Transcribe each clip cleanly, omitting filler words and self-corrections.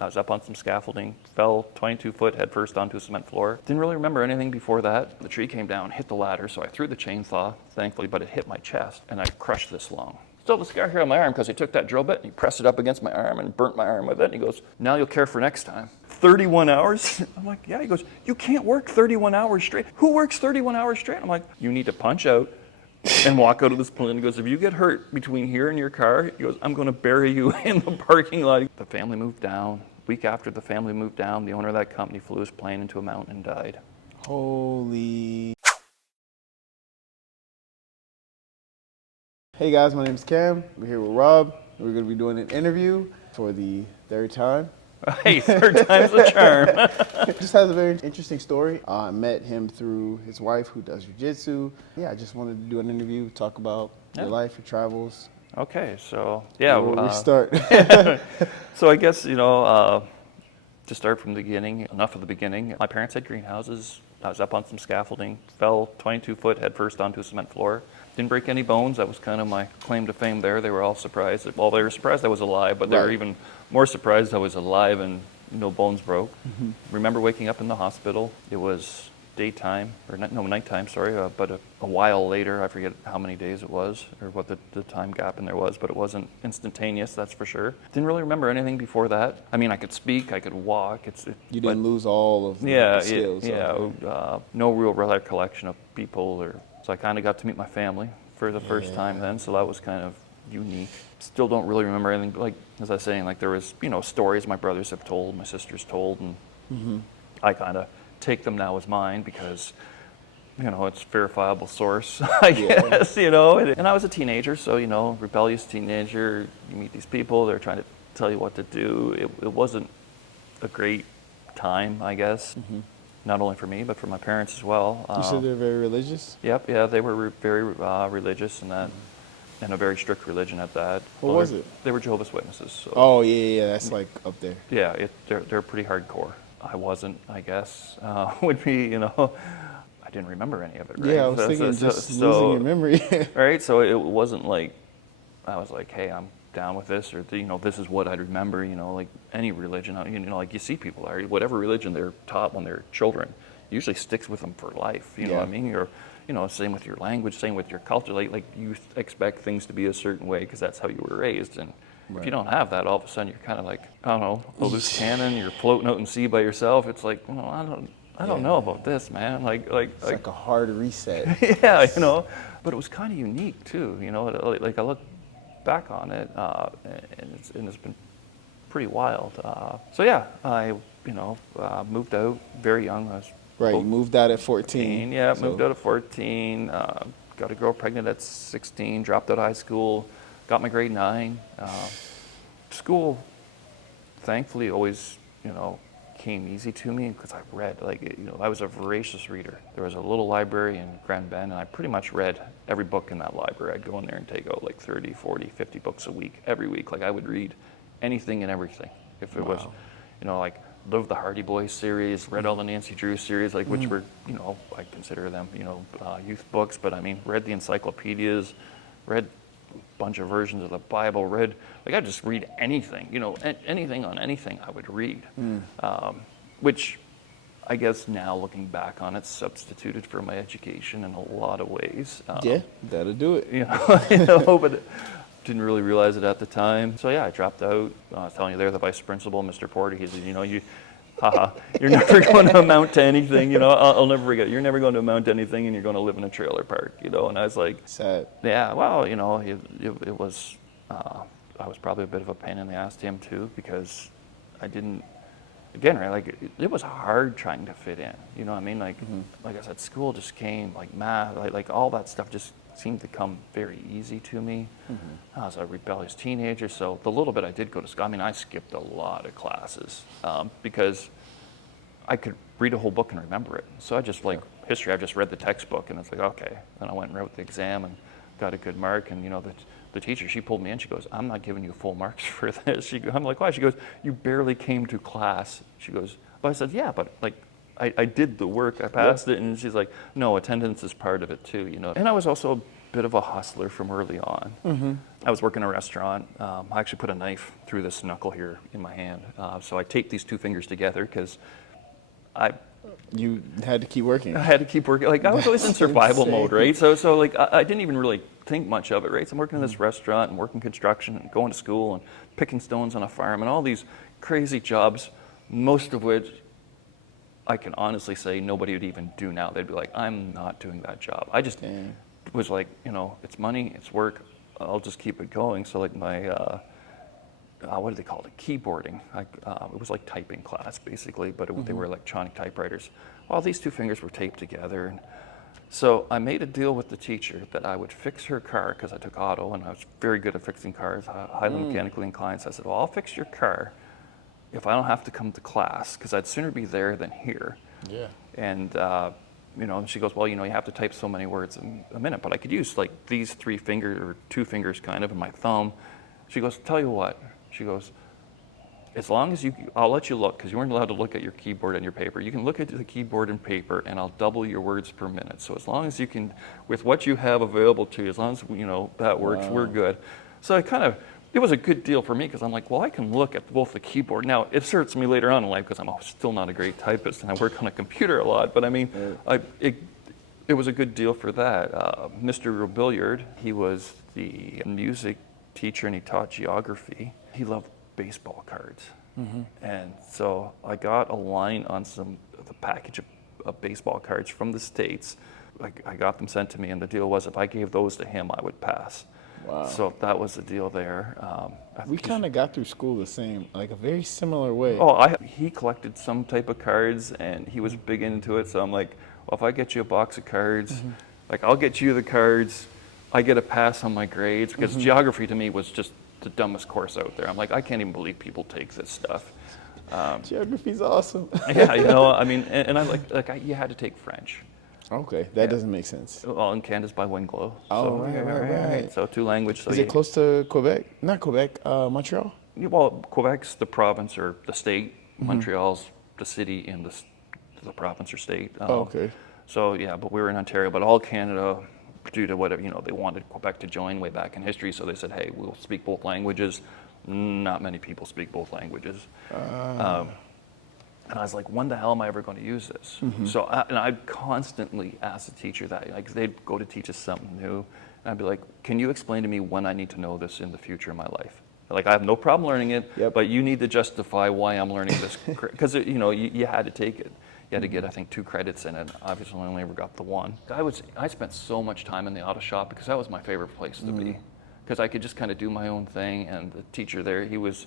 I was up on some scaffolding, fell 22 foot head first onto a cement floor. Didn't really remember anything before that. The tree came down, hit the ladder, so I threw the chainsaw, thankfully, but it hit my chest, and I crushed this lung. Still the scar here on my arm because he took that drill bit and he pressed it up against my arm and burnt my arm with it. And he goes, now you'll care for next time. 31 hours? I'm like, yeah. He goes, you can't work 31 hours straight. Who works 31 hours straight? I'm like, you need to punch out and walk out of this plane. He goes, if you get hurt between here and your car, he goes, I'm going to bury you in the parking lot. The family moved down. Week after the family moved down, the owner of that company flew his plane into a mountain and died. Holy. Hey guys, my name is Cam. We're here with Rob. We're going to be doing an interview for the third time. Hey, third time's the charm. Just has a very interesting story. I met him through his wife who does jiu-jitsu. Yeah, I just wanted to do an interview, talk about your life, your travels. Okay, so yeah. Where we start. So I guess, to start from the beginning, enough of the beginning. My parents had greenhouses. I was up on some scaffolding, fell 22 foot head first onto a cement floor. Didn't break any bones. That was kind of my claim to fame there. They were all surprised. Well, they were surprised I was alive, but they were even more surprised I was alive and no bones broke. Mm-hmm. Remember waking up in the hospital. It was daytime, or nighttime, sorry, but a while later, I forget how many days it was, or what the time gap in there was, but it wasn't instantaneous, that's for sure. Didn't really remember anything before that. I mean, I could speak, I could walk. You didn't lose all of the skills. No real recollection of people, so I kind of got to meet my family for the first time then, so that was kind of unique. Still don't really remember anything, like, as I was saying, like there was, stories my brothers have told, my sisters told, and I kind of take them now as mine because, it's verifiable source, I guess, And I was a teenager, so, rebellious teenager, you meet these people, they're trying to tell you what to do. It wasn't a great time, I guess, not only for me, but for my parents as well. You said they're very religious? Yep, yeah, they were very religious and that, and a very strict religion at that. What was it? They were Jehovah's Witnesses. So. Oh, yeah, that's like up there. Yeah, they're pretty hardcore. I wasn't, I guess, would be, I didn't remember any of it, right? Yeah, I was thinking losing your memory. Right, so it wasn't like, I was like, hey, I'm down with this, or, this is what I'd remember, like any religion, like you see people, whatever religion they're taught when they're children, usually sticks with them for life, you know what I mean? Or, same with your language, same with your culture, like you expect things to be a certain way because that's how you were raised, and if you don't have that, all of a sudden you're kind of like, I don't know, a loose cannon, you're floating out in sea by yourself. It's like, I don't know about this, man. It's like a hard reset. Yeah, but it was kind of unique too, like I look back on it, and it's been pretty wild. So yeah, I, moved out very young. I was you moved out at 14. Yeah, moved out at 14, got a girl pregnant at 16, dropped out of high school, got my grade 9. School, thankfully, always, came easy to me because I read. I was a voracious reader. There was a little library in Grand Bend, and I pretty much read every book in that library. I'd go in there and take out like 30, 40, 50 books a week, every week. Like I would read anything and everything. If it was, loved the Hardy Boys series, read all the Nancy Drew series, which were, I consider them, youth books, but I mean, read the encyclopedias, read bunch of versions of the Bible, I just read anything, anything on anything I would read, which I guess now looking back on it substituted for my education in a lot of ways. Yeah, that'll do it. But didn't really realize it at the time. So yeah, I dropped out. I was telling you there, the vice principal, Mr. Porter, he said, you're never going to amount to anything, I'll never forget, you're never going to amount to anything and you're going to live in a trailer park, and I was like, sad. Yeah, well, it was, I was probably a bit of a pain in the ass to him too, because I didn't, again, right, it was hard trying to fit in, you know what I mean? Like I said, school just came, like math, like all that stuff just seemed to come very easy to me. I was a rebellious teenager, so the little bit I did go to school, I mean, I skipped a lot of classes because I could read a whole book and remember it. So I just, history, I just read the textbook, and it's like, okay. Then I went and wrote the exam and got a good mark, and, the teacher, she pulled me in, she goes, I'm not giving you full marks for this. I'm like, why? She goes, you barely came to class. She goes, but I said, yeah, but I did the work, I passed it, and she's like, no, attendance is part of it too, And I was also bit of a hustler from early on. I was working in a restaurant. I actually put a knife through this knuckle here in my hand. So I taped these two fingers together because You had to keep working. I had to keep working. Like I was always in That's survival insane. mode, right? So like I didn't even really think much of it, right? So I'm working in this restaurant and working construction and going to school and picking stones on a farm and all these crazy jobs, most of which I can honestly say nobody would even do now. They'd be like, I'm not doing that job. I just Dang. was like, it's money, it's work. I'll just keep it going. So like my what do they call it? Keyboarding. It was like typing class basically, but they were electronic typewriters. Well, these two fingers were taped together. And so I made a deal with the teacher that I would fix her car because I took auto and I was very good at fixing cars, highly mechanically inclined. So I said, well, I'll fix your car if I don't have to come to class because I'd sooner be there than here. Yeah. And and she goes, well, you have to type so many words a minute, but I could use like these three fingers or two fingers kind of and my thumb. She goes, tell you what, she goes, as long as I'll let you look because you weren't allowed to look at your keyboard and your paper. You can look at the keyboard and paper and I'll double your words per minute. So as long as you can, with what you have available to you, as long as that works, we're good. So it was a good deal for me because I'm like, well, I can look at both the keyboard. Now, it hurts me later on in life because I'm still not a great typist and I work on a computer a lot. But I mean, it was a good deal for that. Mr. Billiard, he was the music teacher and he taught geography. He loved baseball cards. And so I got a line on the package of baseball cards from the States. I got them sent to me and the deal was if I gave those to him, I would pass. Wow. So that was the deal there. We kind of got through school the same, like a very similar way. He collected some type of cards and he was big into it. So I'm like, well, if I get you a box of cards, like I'll get you the cards, I get a pass on my grades because geography to me was just the dumbest course out there. I'm like, I can't even believe people take this stuff. Geography's awesome. Yeah, I mean, and I you had to take French. Okay, that doesn't make sense. Well, in Canada's bilingual. Oh, so, right. So two language. So Is it close to Quebec? Not Quebec, Montreal? Well, Quebec's the province or the state. Montreal's the city in the province or state. Okay. So yeah, but we were in Ontario. But all Canada, due to whatever, they wanted Quebec to join way back in history. So they said, hey, we'll speak both languages. Not many people speak both languages. And I was like, when the hell am I ever going to use this? So I'd constantly ask the teacher that. Like they'd go to teach us something new. And I'd be like, can you explain to me when I need to know this in the future of my life? Like I have no problem learning it, but you need to justify why I'm learning this. Because, you had to take it. You had to get, I think, 2 credits in it. Obviously, I only ever got the 1. I spent so much time in the auto shop because that was my favorite place to be. Because I could just kind of do my own thing. And the teacher there, he was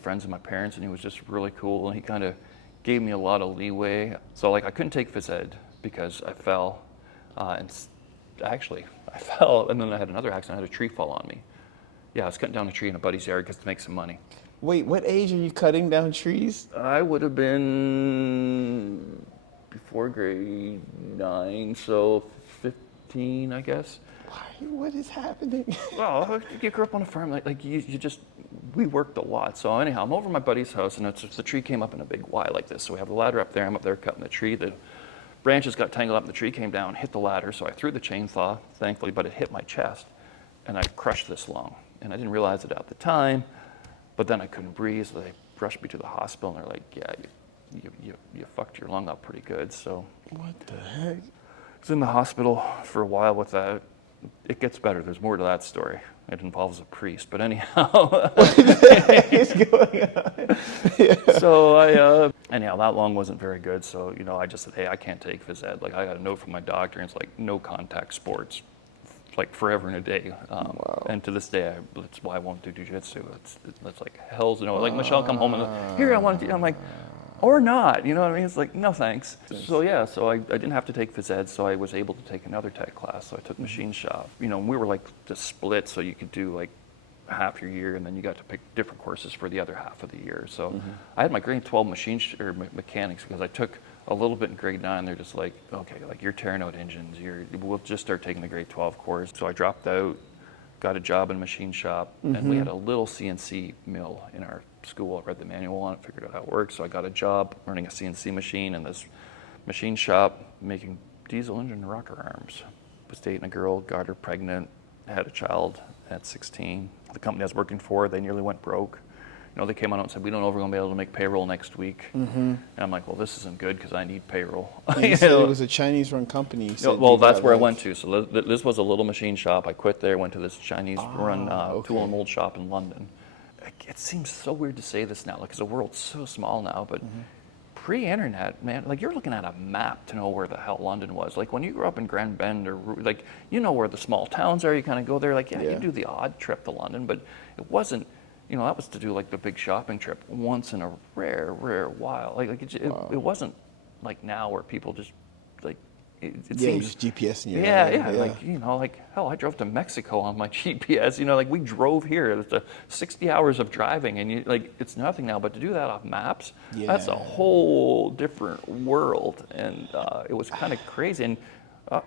friends with my parents, and he was just really cool. And he kind of gave me a lot of leeway. So like I couldn't take phys ed because I fell. I fell, and then I had another accident. I had a tree fall on me. Yeah, I was cutting down a tree in a buddy's yard because to make some money. Wait, what age are you cutting down trees? I would have been before grade 9, so 15, I guess. What is happening? Well, you grew up on a farm, we worked a lot. So anyhow, I'm over at my buddy's house, and the tree came up in a big Y like this. So we have the ladder up there. I'm up there cutting the tree. The branches got tangled up, and the tree came down, hit the ladder. So I threw the chainsaw, thankfully, but it hit my chest, and I crushed this lung. And I didn't realize it at the time, but then I couldn't breathe, so they rushed me to the hospital, and they're like, yeah, you fucked your lung up pretty good. So What the heck? I was in the hospital for a while with that. It gets better. There's more to that story. It involves a priest, but anyhow. What the heck is going on? Yeah. So anyhow, that lung wasn't very good. So, I just said, hey, I can't take phys ed. Like I got a note from my doctor, and it's like no contact sports, like forever and a day. Wow. And to this day, that's why I won't do jiu-jitsu. It's like hell's, like Michelle come home and here I want to do. I'm like, or not, you know what I mean? It's like, no thanks. So yeah, so I didn't have to take phys ed, so I was able to take another tech class. So I took machine shop. We were like the split, so you could do like half your year, and then you got to pick different courses for the other half of the year. So I had my grade 12 mechanics because I took a little bit in grade 9. They're just like, okay, like you're tearing out engines. We'll just start taking the grade 12 course. So I dropped out, got a job in a machine shop, and we had a little CNC mill in our school. I read the manual on it, figured out how it worked. So I got a job running a CNC machine in this machine shop making diesel engine rocker arms. was dating a girl, got her pregnant, had a child at 16. The company I was working for, they nearly went broke. They came out and said, we don't know if we're going to be able to make payroll next week. And I'm like, well, this isn't good because I need payroll. You said it was a Chinese-run company. Well, that's where I went to. So this was a little machine shop. I quit there, went to this Chinese-run tool and mold shop in London. It seems so weird to say this now, because the world's so small now, but pre-internet, man, like you're looking at a map to know where the hell London was. Like when you grew up in Grand Bend, or like where the small towns are, you kind of go there. Like you do the odd trip to London, but it wasn't. That was to do like the big shopping trip once in a rare while. It wasn't like now where people just like it seems just GPS in your like hell, I drove to Mexico on my GPS. Like we drove here. It's 60 hours of driving, and it's nothing now. But to do that off maps, that's a whole different world, and it was kind of crazy. And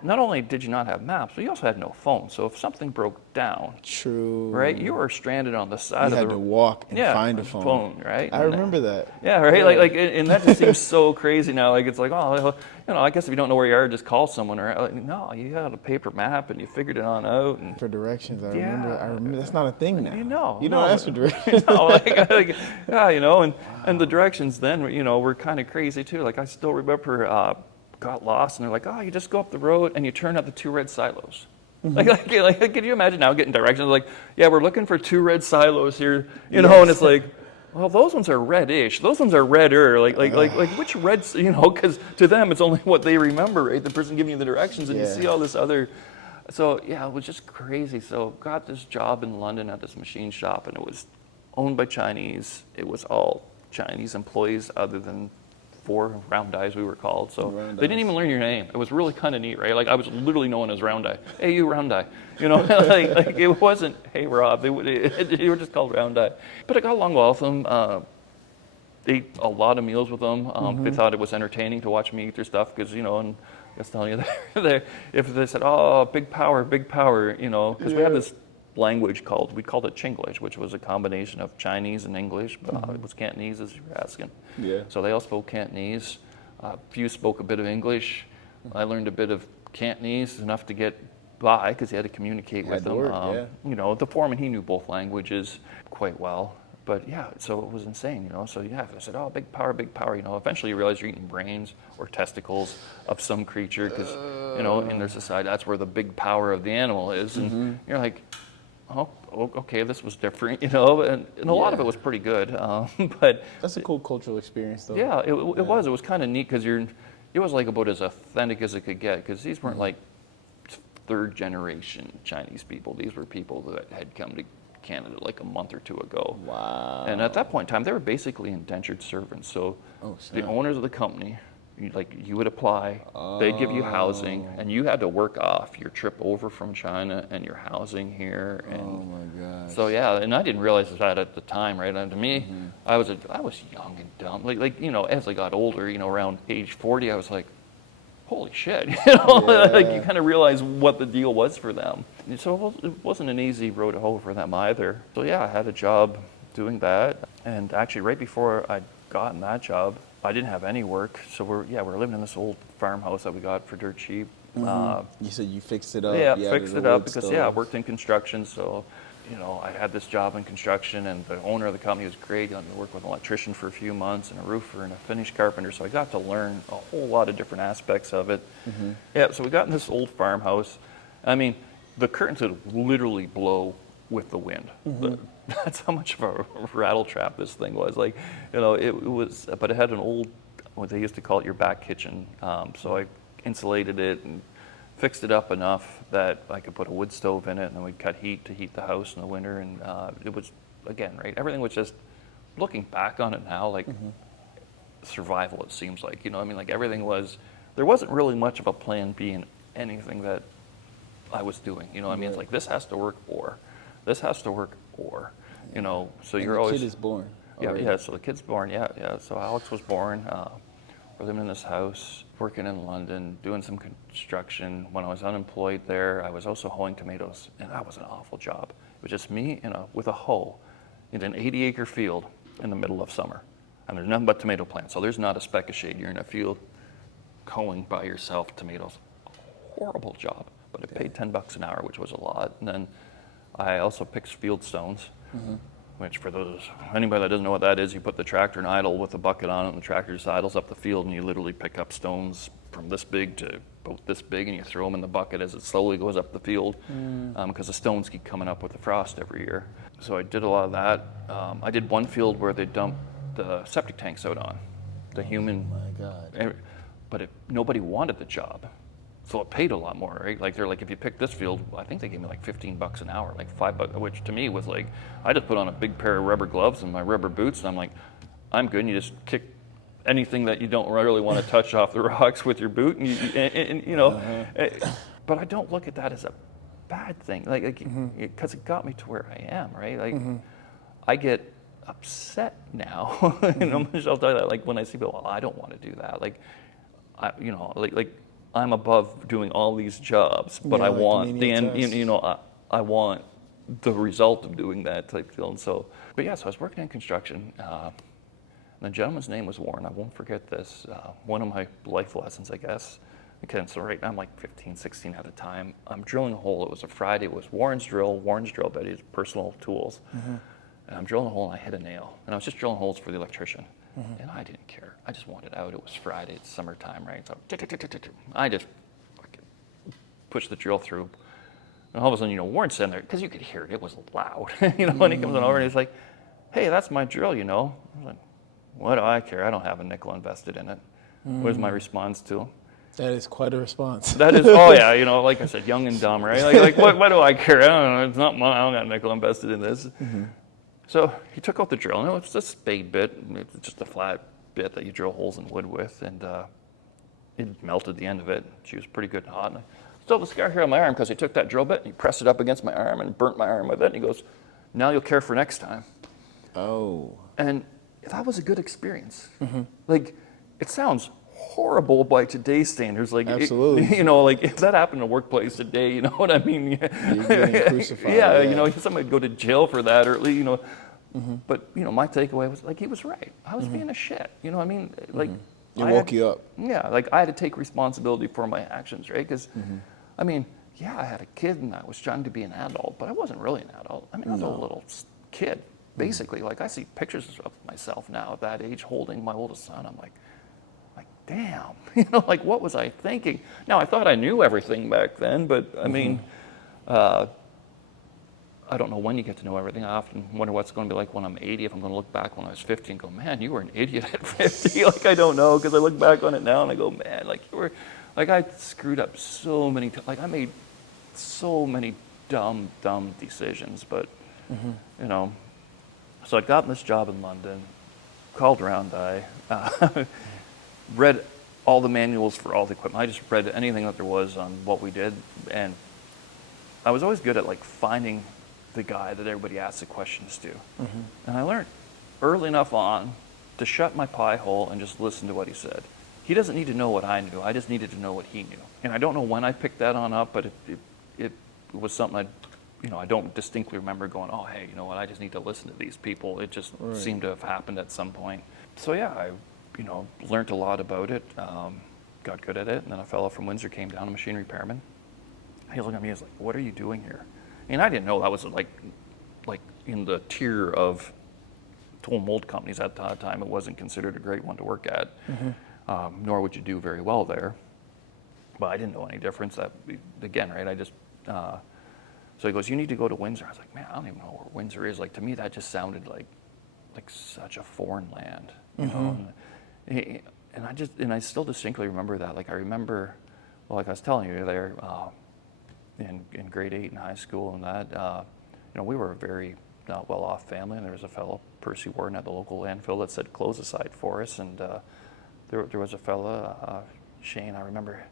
not only did you not have maps, but you also had no phone. So if something broke down, right, you were stranded on the side of the road. You had to walk and find a phone. Right? I remember that. Yeah, right. And that just seems so crazy now. Like it's like, oh, I guess if you don't know where you are, just call someone. Or no, you had a paper map and you figured it on out. And for directions, I remember. That's not a thing now. You don't ask for directions. And the directions then, were kind of crazy too. Like I still remember. Got lost, and they're like, oh, you just go up the road and you turn at the 2 red silos. Like, can you imagine now getting directions like, yeah, we're looking for 2 red silos here, and it's like, well, those ones are reddish, those ones are redder, like which reds, because to them it's only what they remember, right? The person giving you the directions, and you see all this other. So yeah, it was just crazy. So got this job in London at this machine shop, and it was owned by Chinese. It was all Chinese employees, other than 4 round eyes we were called. So they didn't even learn your name. It was really kind of neat, right? Like I was literally known as Round Eye. Hey, you Round Eye. Like it wasn't, hey Rob. You were just called Round Eye. But I got along well with them. Ate a lot of meals with them. They thought it was entertaining to watch me eat their stuff because, and I was telling you, if they said, oh, big power, because we had this language we called it Chinglish, which was a combination of Chinese and English, but it was Cantonese, as you were asking. Yeah. So they all spoke Cantonese. A few spoke a bit of English. I learned a bit of Cantonese, enough to get by, because you had to communicate with them. The foreman, he knew both languages quite well. But yeah, so it was insane, So I said, oh, big power. Eventually you realize you're eating brains or testicles of some creature, because, in their society, that's where the big power of the animal is. And you're like, oh, okay, this was different, and a lot of it was pretty good. But that's a cool cultural experience, though. Yeah, it was. It was kind of neat because it was like about as authentic as it could get, because these weren't like 3rd generation Chinese people. These were people that had come to Canada like a month or 2 ago. Wow. And at that point in time, they were basically indentured servants. So the owners of the company, you would apply, they'd give you housing, and you had to work off your trip over from China and your housing here. And oh my gosh. So yeah, and I didn't realize that at the time, right? And to me, I was young and dumb. Like as I got older, around age 40, I was like, holy shit, like you kind of realize what the deal was for them. And so it wasn't an easy road to hoe for them either. So yeah, I had a job doing that, and actually right before I'd gotten that job, I didn't have any work, so we're living in this old farmhouse that we got for dirt cheap. You said you fixed it up. Yeah, fixed it up because I worked in construction, so I had this job in construction, and the owner of the company was great. He let me work with an electrician for a few months, and a roofer, and a finish carpenter. So I got to learn a whole lot of different aspects of it. Yeah, so we got in this old farmhouse. I mean, the curtains would literally blow with the wind. That's how much of a rattle trap this thing was. Like, it was, but it had an old, what they used to call it, your back kitchen. So I insulated it and fixed it up enough that I could put a wood stove in it, and then we'd cut heat to heat the house in the winter. And it was, again, right, everything was just, looking back on it now, like survival, it seems like. Like everything was, there wasn't really much of a plan B in anything that I was doing. It's like, this has to work, or this has to work, or, so you're always. The kid is born. Yeah, so the kid's born, yeah. So Alex was born. We're living in this house, working in London, doing some construction. When I was unemployed there, I was also hoeing tomatoes, and that was an awful job. It was just me with a hoe in an 80-acre field in the middle of summer. And there's nothing but tomato plants, so there's not a speck of shade. You're in a field hoeing by yourself tomatoes. Horrible job. but I paid $10 an hour, which was a lot. And then I also picked field stones, which for anybody that doesn't know what that is, you put the tractor in idle with a bucket on it, and the tractor just idles up the field, and you literally pick up stones from this big to about this big, and you throw them in the bucket as it slowly goes up the field, because the stones keep coming up with the frost every year. So I did a lot of that. I did one field where they dumped the septic tanks out on the human. Oh my God. But nobody wanted the job, so it paid a lot more, right? Like they're like, if you pick this field, I think they gave me like $15 an hour, like $5, which to me was like, I just put on a big pair of rubber gloves and my rubber boots, and I'm like, I'm good. And you just kick anything that you don't really want to touch off the rocks with your boot, and you know. But I don't look at that as a bad thing, like because it got me to where I am, right? Like I get upset now, you know. I'll tell you that, like when I see people, well, I don't want to do that, like. Like I'm above doing all these jobs, but I want the end. You know, I want the result of doing that type deal. And so, but yeah, so I was working in construction. And the gentleman's name was Warren. I won't forget this. One of my life lessons, I guess. Okay, so right now I'm like 15, 16 at the time. I'm drilling a hole. It was a Friday. It was Warren's drill bit, his personal tools. And I'm drilling a hole, and I hit a nail. And I was just drilling holes for the electrician. And I didn't care. I just wanted out. It was Friday. It's summertime, right? So I just fucking pushed the drill through. And all of a sudden, you know, Warren's sitting there, because you could hear it. It was loud. You know, and he comes on over and he's like, hey, that's my drill, you know. I was like, what do I care? I don't have a nickel invested in it. What is my response to him? That is quite a response. That is, oh yeah, you know, like I said, young and dumb, right? Like what do I care? I don't know. It's not mine. I don't got a nickel invested in this. So he took out the drill, and it was a spade bit, it's just a flat bit that you drill holes in wood with, and it melted the end of it. She was pretty good and hot. And I still have a scar here on my arm because he took that drill bit and he pressed it up against my arm and burnt my arm with it. And he goes, now you'll care for next time. Oh. And that was a good experience. Like, it sounds horrible by today's standards. Like, absolutely. You know, like if that happened in a workplace today, you know what I mean? You're getting crucified. Yeah, you know, somebody would go to jail for that, or at least, you know. But, you know, my takeaway was, like, he was right. I was being a shit. You know what I mean? Like, It woke you up. Yeah, like I had to take responsibility for my actions, right? Because, I mean, yeah, I had a kid and I was trying to be an adult, but I wasn't really an adult. I mean, I was a little kid, basically. Like, I see pictures of myself now at that age holding my oldest son. I'm like, damn, you know, like, what was I thinking? Now, I thought I knew everything back then, but, I mean, I don't know when you get to know everything. I often wonder what's going to be like when I'm 80, if I'm going to look back when I was 50 and go, man, you were an idiot at 50. Like, I don't know, because I look back on it now and I go, man, like, you were, like, I screwed up so many times. Like, I made so many dumb decisions, but, you know. So I got this job in London, called around, read all the manuals for all the equipment. I just read anything that there was on what we did, and I was always good at, like, finding the guy that everybody asked the questions to. And I learned early enough on to shut my pie hole and just listen to what he said. He doesn't need to know what I knew. I just needed to know what he knew. And I don't know when I picked that on up, but it was something I don't distinctly remember going, oh, hey, you know what, I just need to listen to these people. It just seemed to have happened at some point. So yeah, I learned a lot about it, got good at it, and then a fellow from Windsor came down, a machine repairman. He looked at me, he was like, what are you doing here? And I didn't know that was like in the tier of tool mold companies at the time. It wasn't considered a great one to work at, nor would you do very well there. But I didn't know any difference. That, again, right, I just, so he goes, you need to go to Windsor. I was like, man, I don't even know where Windsor is. Like, to me, that just sounded like such a foreign land, you know? And I still distinctly remember that. Like, I remember, well, like I was telling you there, in grade 8 in high school, and that, we were a very not well-off family, and there was a fellow, Percy Warden, at the local landfill that said, close the site for us, and there was a fella, Shane, I remember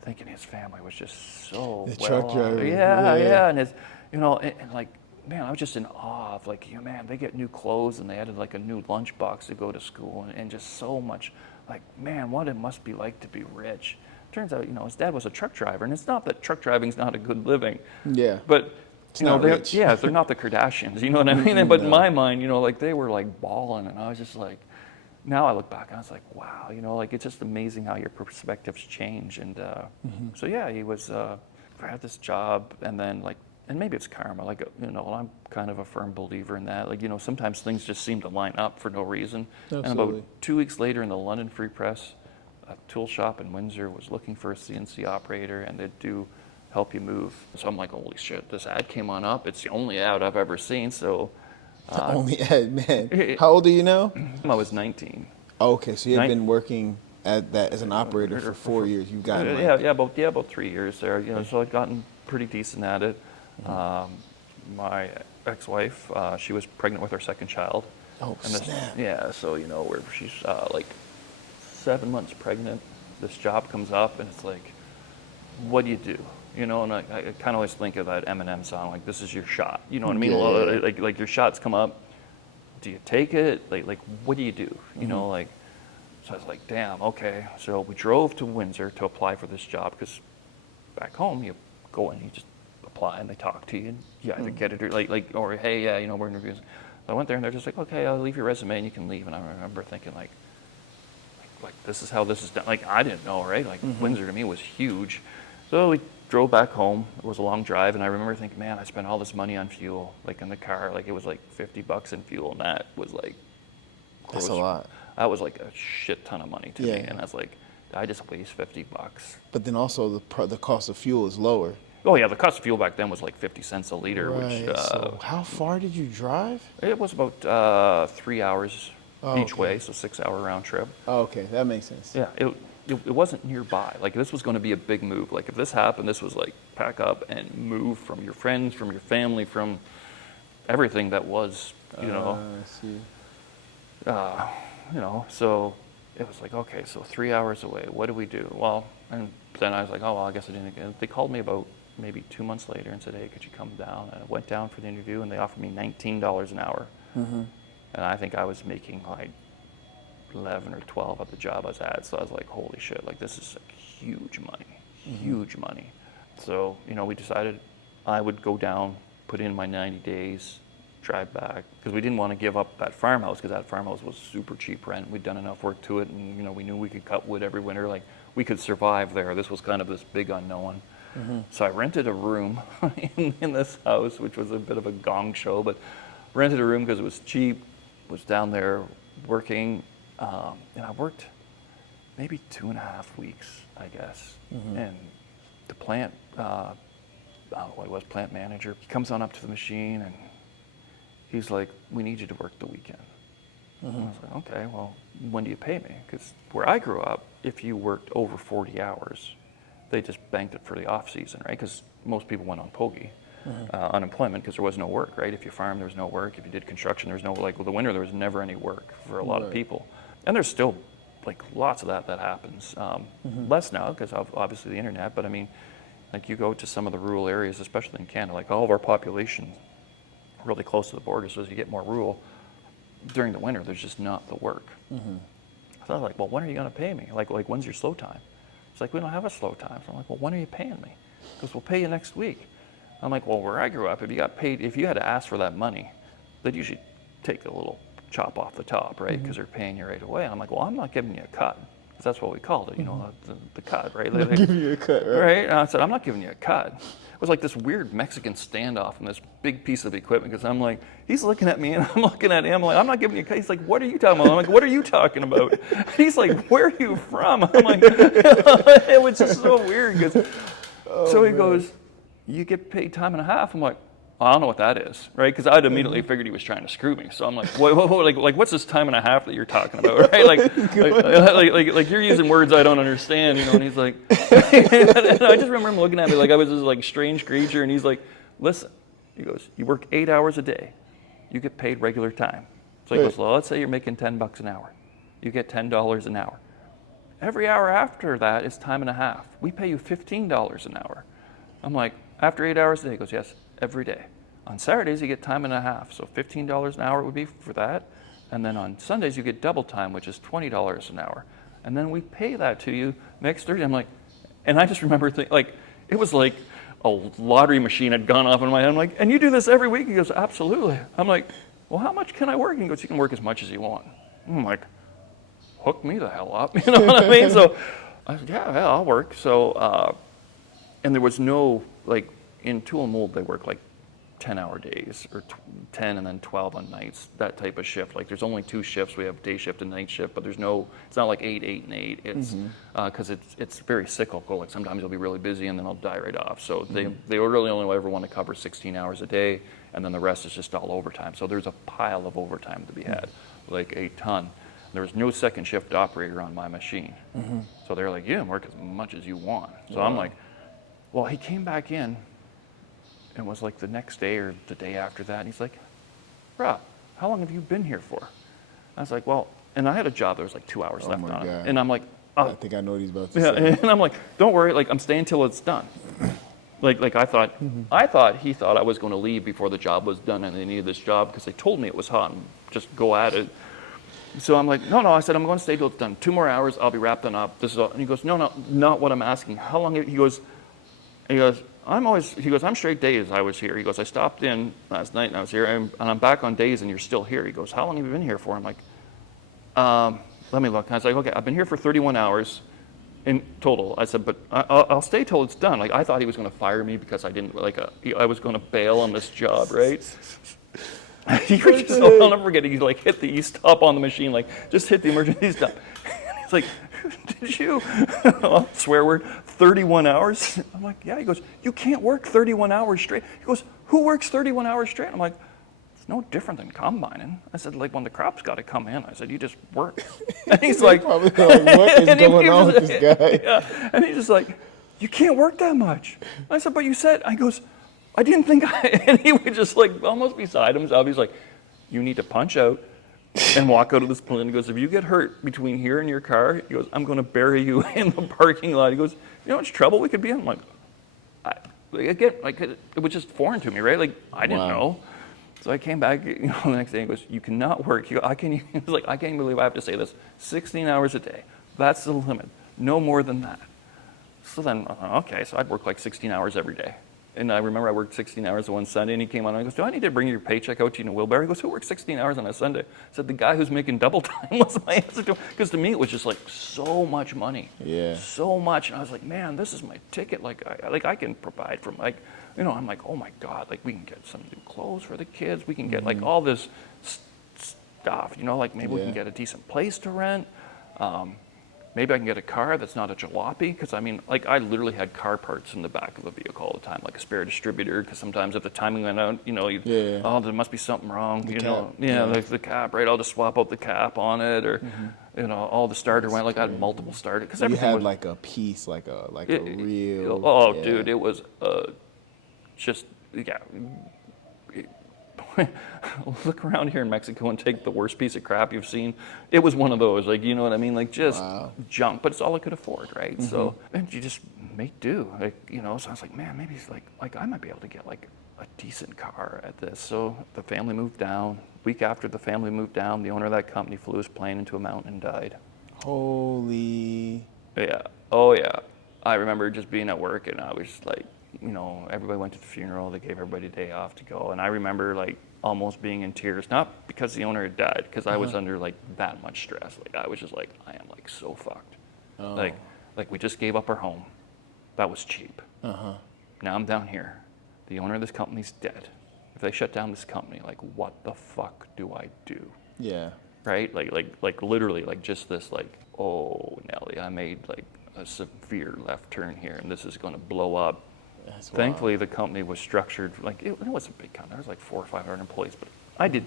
thinking his family was just so the truck driver. Yeah, and his, and like, man, I was just in awe of, like, man, they get new clothes, and they added like a new lunchbox to go to school, and just so much, like, man, what it must be like to be rich. Turns out, his dad was a truck driver, and it's not that truck driving's not a good living. Yeah. But, they're not the Kardashians, you know what I mean? But in my mind, like, they were like balling, and I was just like, now I look back and I was like, wow, like, it's just amazing how your perspectives change. And so yeah, he was I had this job, and then like, and maybe it's karma, like, you know, I'm kind of a firm believer in that. Like, you know, sometimes things just seem to line up for no reason. Absolutely. And about 2 weeks later in the London Free Press, a tool shop in Windsor was looking for a CNC operator, and they'd do help you move. So I'm like, holy shit, this ad came on up. It's the only ad I've ever seen. So Only ad, man. How old are you now? I was 19. Oh, okay, so you had Nin- been working at that as an operator for 4 years. You've gotten about 3 years there. You know, so I'd gotten pretty decent at it. My ex-wife, she was pregnant with her second child. Oh, And this, snap. yeah, so you know, where she's like 7 months pregnant, this job comes up, and it's like, what do you do? You know, and I kind of always think of that Eminem song, like, this is your shot. You know what I mean? Yeah. Like your shots come up. Do you take it? Like what do you do? You know, like, so I was like, damn, okay. So we drove to Windsor to apply for this job, because back home you go in, you just apply, and they talk to you, and you either get it or or hey, yeah, you know, we're interviewing. So I went there, and they're just like, okay, I'll leave your resume and you can leave. And I remember thinking like this is how this is done. Like, I didn't know, right? Like Windsor to me was huge. So we drove back home. It was a long drive, and I remember thinking, man, I spent all this money on fuel, like in the car. Like, it was like $50 in fuel, and that was like, That's a lot. that was like a shit ton of money to Yeah. me. And I was like, did I just waste $50? But then also the cost of fuel is lower. Oh yeah, the cost of fuel back then was like 50 cents a liter, Right. which So how far did you drive? it was about 3 hours each okay. way, so 6-hour round trip. Oh, okay, that makes sense. Yeah, it wasn't nearby. Like, this was going to be a big move. Like, if this happened, this was like pack up and move from your friends, from your family, from everything that was, you know. I see. You know, so it was like, okay, so 3 hours away. What do we do? Well, and then I was like, oh, well, I guess I didn't get it. They called me about maybe 2 months later and said, hey, could you come down? And I went down for the interview, and they offered me $19 an hour. And I think I was making like 11 or 12 at the job I was at. So I was like, holy shit, like, this is like huge money, huge money. So, you know, we decided I would go down, put in my 90 days, drive back, because we didn't want to give up that farmhouse, because that farmhouse was super cheap rent. We'd done enough work to it, and, you know, we knew we could cut wood every winter. Like, we could survive there. This was kind of this big unknown. So I rented a room in this house, which was a bit of a gong show, but rented a room because it was cheap, was down there working, and I worked maybe 2.5 weeks, I guess. And the plant, I don't know what he was, plant manager, he comes on up to the machine, and he's like, we need you to work the weekend. And I was like, okay, well, when do you pay me? Because where I grew up, if you worked over 40 hours, they just banked it for the off season, right? Because most people went on POGI, unemployment, because there was no work, right? If you farmed, there was no work. If you did construction, there was no, like, well, the winter, there was never any work for a lot of people. And there's still, like, lots of that happens. Less now, because of obviously the internet, but I mean, like, you go to some of the rural areas, especially in Canada, like, all of our population really close to the border, so as you get more rural, during the winter, there's just not the work. So I was like, well, when are you going to pay me? Like, when's your slow time? It's like, we don't have a slow time. So I'm like, well, when are you paying me? Because we'll pay you next week. I'm like, well, where I grew up, if you got paid, if you had to ask for that money, they'd usually take a little chop off the top, right? Because they're paying you right away. And I'm like, well, I'm not giving you a cut. Because that's what we called it, you know, the cut, right? They're giving you a cut, right? Right? And I said, I'm not giving you a cut. It was like this weird Mexican standoff on this big piece of equipment, because I'm like, he's looking at me and I'm looking at him. I'm like, I'm not giving you a cut. He's like, what are you talking about? I'm like, what are you talking about? And he's like, where are you from? I'm like, it was just so weird. So he goes, you get paid time and a half. I'm like, I don't know what that is, right? Because I'd immediately figured he was trying to screw me. So I'm like, like what's this time and a half that you're talking about, right? Like you're using words I don't understand, you know? And he's like, and I just remember him looking at me like I was this like strange creature. And he's like, listen, he goes, you work 8 hours a day, you get paid regular time. So he goes, well, let's say you're making $10 an hour, you get $10 an hour. Every hour after that is time and a half. We pay you $15 an hour. I'm like, after 8 hours a day? He goes, yes, every day. On Saturdays, you get time and a half, so $15 an hour would be for that. And then on Sundays, you get double time, which is $20 an hour. And then we pay that to you next Thursday. I'm like, and I just remember like, it was like a lottery machine had gone off in my head. I'm like, and you do this every week? He goes, absolutely. I'm like, well, how much can I work? He goes, you can work as much as you want. I'm like, hook me the hell up, you know what I mean? So I said, yeah, I'll work. So and there was no, like, in tool and mold, they work like 10-hour days, or 10 and then 12 on nights, that type of shift. Like, there's only 2 shifts. We have day shift and night shift, but there's no, it's not like 8, 8, and 8. It's, because it's very cyclical. Like, sometimes you'll be really busy and then I'll die right off. So they really only ever want to cover 16 hours a day, and then the rest is just all overtime. So there's a pile of overtime to be had, like a ton. There was no second shift operator on my machine. So they're like, you can work as much as you want. So I'm like, well, he came back in, and was like the next day or the day after that, and he's like, Rob, how long have you been here for? I was like, well, and I had a job that was like 2 hours left on it. And I'm like, oh. I think I know what he's about to say. And I'm like, don't worry, like, I'm staying till it's done. Like I thought he thought I was going to leave before the job was done, and they needed this job because they told me it was hot and just go at it. So I'm like, no, I said, I'm going to stay till it's done. 2 more hours, I'll be wrapping up. This is all. And he goes, no, not what I'm asking. How long? He goes, I'm straight days I was here. He goes, I stopped in last night and I was here, and I'm back on days and you're still here. He goes, how long have you been here for? I'm like, let me look. And I was like, okay, I've been here for 31 hours in total. I said, but I'll stay till it's done. Like, I thought he was going to fire me because I didn't, I was going to bail on this job, right? I'll never forget it. He like hit the E-stop on the machine, like just hit the emergency stop. He's like, did you, swear word, 31 hours? I'm like, yeah. He goes, you can't work 31 hours straight. He goes, who works 31 hours straight? I'm like, it's no different than combining. I said, like, when the crops got to come in, I said, you just work. And he's like, probably like, what is going on with this guy? Yeah. And he's just like, you can't work that much. I said, but you said, I goes, I didn't think and he would just like almost beside himself. He's like, you need to punch out and walk out of this plant. He goes, if you get hurt between here and your car, he goes, I'm going to bury you in the parking lot. He goes, you know how much trouble we could be in? I'm like, it was just foreign to me, right? Like, I didn't know. So I came back, the next day and he goes, you cannot work. He was like, I can't believe I have to say this. 16 hours a day. That's the limit. No more than that. So then, okay, so I'd work like 16 hours every day. And I remember I worked 16 hours one Sunday, and he came on and he goes, do I need to bring your paycheck out to you in a wheelbarrow? He goes, who works 16 hours on a Sunday? I said, the guy who's making double time was my answer to him. Because to me, it was just like so much money. Yeah. So much. And I was like, man, this is my ticket. Like I can provide from I'm like, oh my God, like we can get some new clothes for the kids. We can get like all this stuff, like maybe we can get a decent place to rent. Maybe I can get a car that's not a jalopy, because I literally had car parts in the back of the vehicle all the time, like a spare distributor, because sometimes if the timing went out, oh, there must be something wrong, the cap, right? I'll just swap out the cap on it, or all the starter went, like I had multiple starters, because everything had was like a piece, like a real. Oh, dude, it was just look around here in Mexico and take the worst piece of crap you've seen. It was one of those, like, you know what I mean? Like, just junk, but it's all I could afford, right? So, and you just make do, like, so I was like, man, maybe it's like I might be able to get like a decent car at this. So the family moved down. Week after the family moved down, the owner of that company flew his plane into a mountain and died. Holy. Yeah. Oh yeah. I remember just being at work and I was like, everybody went to the funeral. They gave everybody a day off to go. And I remember like almost being in tears, not because the owner had died, because I was under like that much stress. Like I was just like, I am like so fucked. Oh. Like we just gave up our home. That was cheap. Now I'm down here. The owner of this company's dead. If they shut down this company, like what the fuck do I do? Yeah. Right? Like literally like just this like, oh Nelly, I made like a severe left turn here and this is gonna blow up. Thankfully, the company was structured, like, it was a big company. There was like 400 or 500 employees, but I did,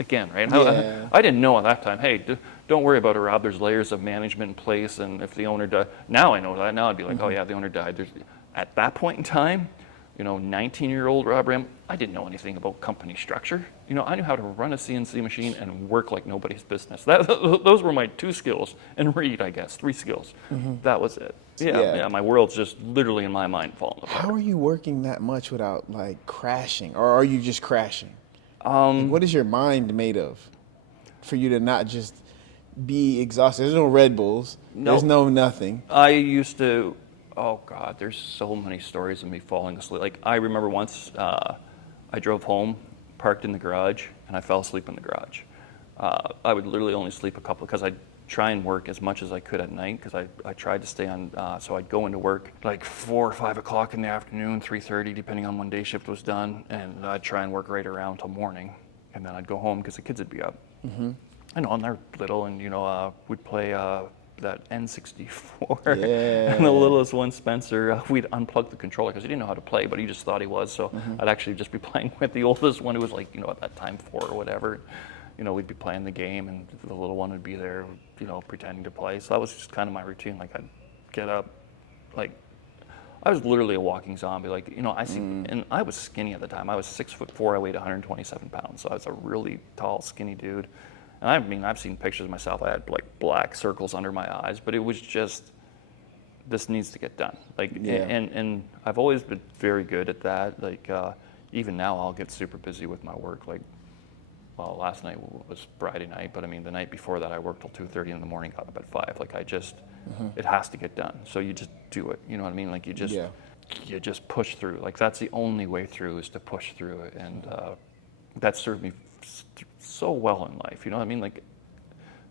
again, right? Yeah. I didn't know at that time, hey, don't worry about it, Rob. There's layers of management in place, and if the owner died, now I know that. Now I'd be like, oh yeah, the owner died. At that point in time, 19-year-old Rob Ram, I didn't know anything about company structure. I knew how to run a CNC machine and work like nobody's business. Those were my 2 skills, and read, I guess, 3 skills. That was it. Yeah, my world's just literally in my mind falling apart. How are you working that much without like crashing, or are you just crashing? What is your mind made of for you to not just be exhausted? There's no Red Bulls. No. There's no nothing. I used to. Oh God, there's so many stories of me falling asleep. Like I remember once I drove home, parked in the garage, and I fell asleep in the garage. I would literally only sleep a couple because I try and work as much as I could at night, because I tried to stay on, so I'd go into work like 4 or 5 o'clock in the afternoon, 3:30, depending on when day shift was done, and I'd try and work right around till morning, and then I'd go home because the kids would be up. I know, and they're little, and we'd play that N64, Yeah. and the littlest one, Spencer, we'd unplug the controller because he didn't know how to play, but he just thought he was. So I'd actually just be playing with the oldest one, who was like, at that time 4 or whatever. We'd be playing the game, and the little one would be there, pretending to play. So that was just kind of my routine. Like, I'd get up, like, I was literally a walking zombie. Like, and I was skinny at the time. I was 6'4", I weighed 127 pounds. So I was a really tall, skinny dude. And I mean, I've seen pictures of myself. I had like black circles under my eyes, but it was just, this needs to get done. Like, and I've always been very good at that. Like, even now I'll get super busy with my work. Like, well, last night was Friday night, but I mean, the night before that I worked till 2:30 in the morning, got up at 5. Like, it has to get done. So you just do it. You know what I mean? Like, you just push through. Like, that's the only way through, is to push through it. And that served me so well in life, you know what I mean? Like,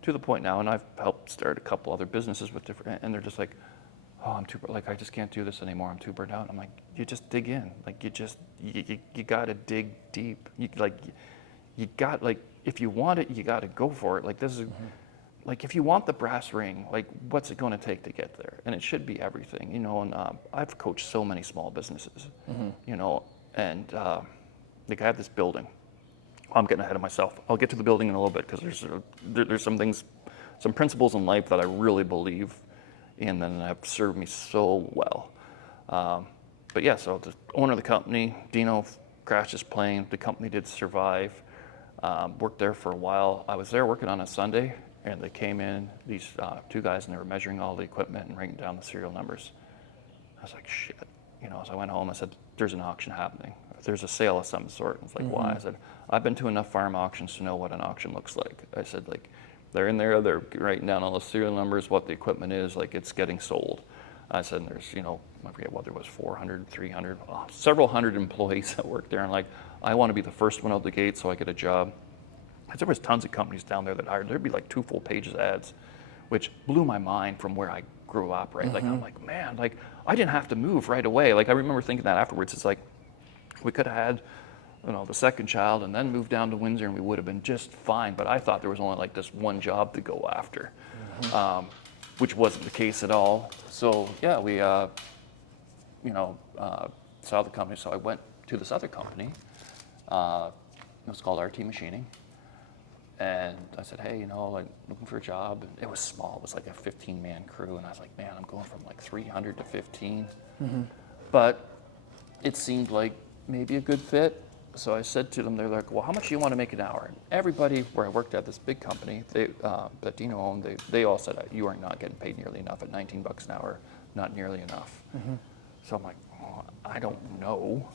to the point now, and I've helped start a couple other businesses with different, and they're just like, oh, I'm too, like, I just can't do this anymore. I'm too burnt out. I'm like, you just dig in. Like, you got to dig deep. If you want it, you got to go for it. Like, this is, like, if you want the brass ring, like, what's it going to take to get there? And it should be everything, and I've coached so many small businesses, and like, I have this building. I'm getting ahead of myself. I'll get to the building in a little bit, because there's some things, some principles in life that I really believe in, and have served me so well. But yeah, so the owner of the company, Dino, crashed his plane. The company did survive. Worked there for a while. I was there working on a Sunday, and they came in, these 2 guys, and they were measuring all the equipment and writing down the serial numbers. I was like, shit. So I went home. I said, there's an auction happening. There's a sale of some sort. It's like, why? I said, I've been to enough farm auctions to know what an auction looks like. I said, like, they're in there, they're writing down all the serial numbers, what the equipment is, like, it's getting sold. I said, there's, I forget what there was, 400, 300, several hundred employees that work there. And like, I want to be the first one out the gate so I get a job. There was tons of companies down there that hired. There'd be like 2 full pages ads, which blew my mind from where I grew up, right? Like, I'm like, man, like, I didn't have to move right away. Like, I remember thinking that afterwards. It's like, we could have had, the second child and then moved down to Windsor, and we would have been just fine. But I thought there was only like this one job to go after, which wasn't the case at all. So yeah, we, saw the company. So I went to this other company. It was called RT Machining. And I said, hey, like, looking for a job. And it was small. It was like a 15-man crew. And I was like, man, I'm going from like 300 to 15. But it seemed like maybe a good fit. So I said to them, they're like, well, how much do you want to make an hour? And everybody where I worked at this big company, that Dino owned, they all said, you are not getting paid nearly enough at $19 an hour, not nearly enough. So I'm like, oh, I don't know.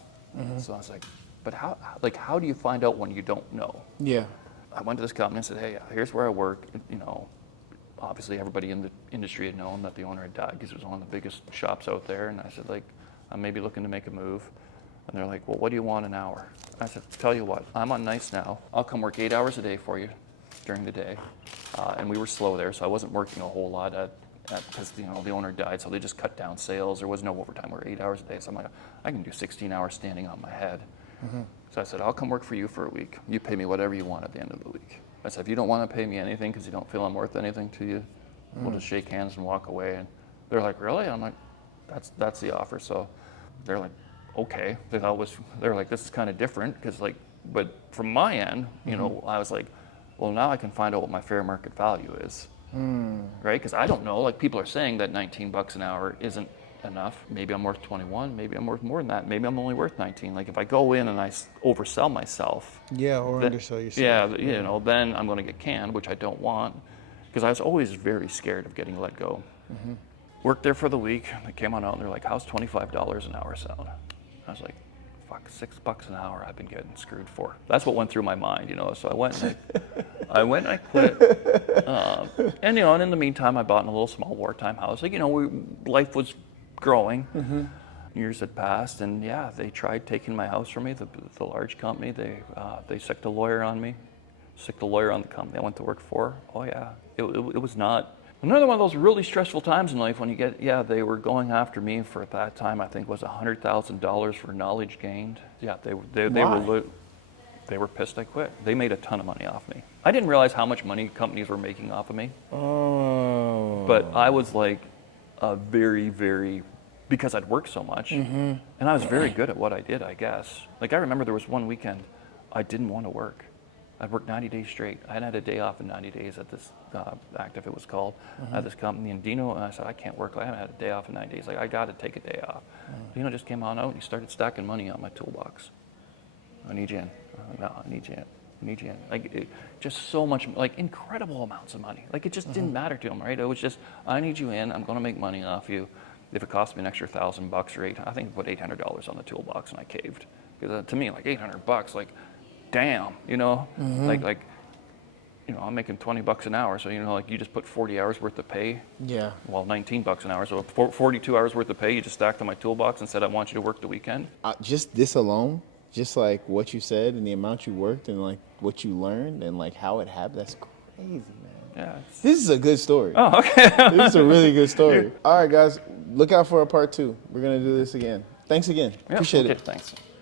So I was like, but how do you find out when you don't know? Yeah. I went to this company and said, hey, here's where I work. Obviously everybody in the industry had known that the owner had died, because it was one of the biggest shops out there. And I said, like, I'm maybe looking to make a move. And they're like, well, what do you want an hour? I said, tell you what, I'm on nights now. I'll come work 8 hours a day for you during the day. And we were slow there, so I wasn't working a whole lot because the owner died, so they just cut down sales. There was no overtime. We were 8 hours a day. So I'm like, I can do 16 hours standing on my head. So I said, I'll come work for you for a week. You pay me whatever you want at the end of the week. I said, if you don't want to pay me anything because you don't feel I'm worth anything to you, we'll just shake hands and walk away. And they're like, really? And I'm like, that's the offer. So they're like, okay. They're like, this is kind of different, because like, but from my end, I was like, well, now I can find out what my fair market value is, right? Because I don't know. Like, people are saying that $19 an hour isn't enough. Maybe I'm worth 21. Maybe I'm worth more than that. Maybe I'm only worth 19. Like, if I go in and I oversell myself, or undersell yourself. Yeah, then I'm going to get canned, which I don't want, because I was always very scared of getting let go. Worked there for the week. They came on out and they're like, how's $25 an hour sound? I was like, fuck, $6 an hour I've been getting screwed for. That's what went through my mind, So I went and I quit. And in the meantime, I bought in a little small wartime house. Like, life was growing. Years had passed, and yeah, they tried taking my house from me. The large company, they sicked a lawyer on me. sick the lawyer on the company I went to work for. Oh yeah, it was not another one of those really stressful times in life when you get, yeah, they were going after me for at that time, I think was $100,000 for knowledge gained. Yeah, they were pissed I quit. They made a ton of money off me. I didn't realize how much money companies were making off of me. Oh. But I was like a very, very, because I'd worked so much, and I was very good at what I did, I guess. Like I remember there was one weekend I didn't want to work. I'd worked 90 days straight. I hadn't had a day off in 90 days at this, Active it was called, at this company in Dino, and I said, I can't work. I haven't had a day off in 90 days. Like, I got to take a day off. Dino just came on out and he started stacking money on my toolbox. I need you in. No, I need you in. I need you in. Like, just so much, like, incredible amounts of money. Like, it just didn't matter to him, right? It was just, I need you in. I'm going to make money off you. If it cost me an extra $1,000 or I think I put $800 on the toolbox and I caved. Because to me, like, $800, like, damn, you know, like, you know, I'm making $20 an hour, so you know, like you just put 40 hours worth of pay. Yeah. Well, $19 an hour, so 42 hours worth of pay. You just stacked on my toolbox and said, I want you to work the weekend. Just this alone, just like what you said and the amount you worked and like what you learned and like how it happened. That's crazy, man. Yeah. This is a good story. Oh, okay. This is a really good story. All right, guys, look out for a part 2. We're gonna do this again. Thanks again. Yeah, Appreciate okay, it. Thanks.